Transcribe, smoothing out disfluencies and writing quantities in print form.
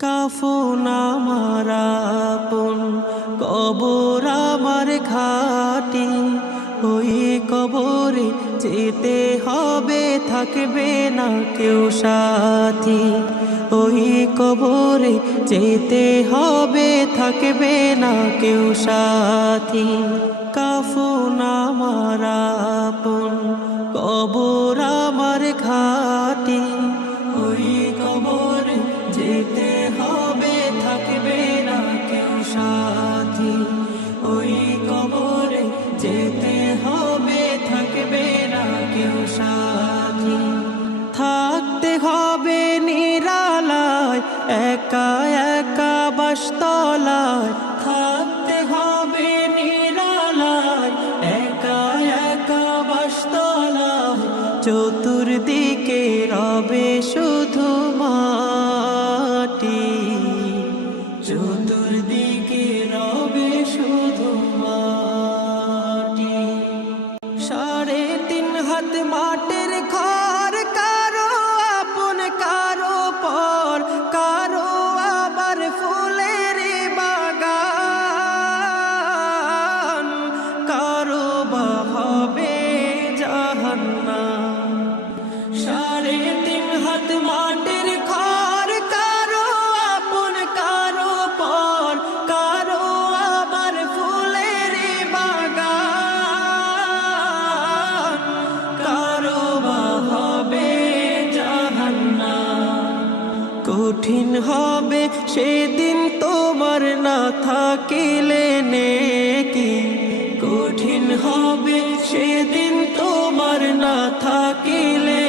কাফন আমার আপন, কবর আমার ঘাটি। ওই কবরে যেতে হবে, থাকবে না কেউ সাথী। ওই কবরে যেতে হবে, থাকবে না কেউ সাথী। কাফন আমার আপন, কবর আমার ঘাটি। ওই কবরে যেতে হবে, থাকবে না কেউ সাথী। ওই কবরে যেতে হবে, থাকবে না কেউ সাথী। থাকতে হবে নিরালায়, একা একা বাসতলায়। থাকতে হবে নিরালায়, একা একা বাসতলায়। চতুর্দিকে রবে শুধু মাটি, চতুর্দিকে রবে শুধু মাটি। 3.5 হাত মাটির ঘর, কারো আপন কারো পর, কারো আবার ফুলের বাগান, কারো বা হবে জাহান্নাম। 3.5 হাত মাটির ঘর, কারো আপন কারো পর, কারো আবার ফুলের বাগান, কারো বা হবে জাহান্নাম। কঠিন হবে সেদিন তোমার না থাকিলে নেকি, কঠিন হবে সেদিন তোমার না থাকিলে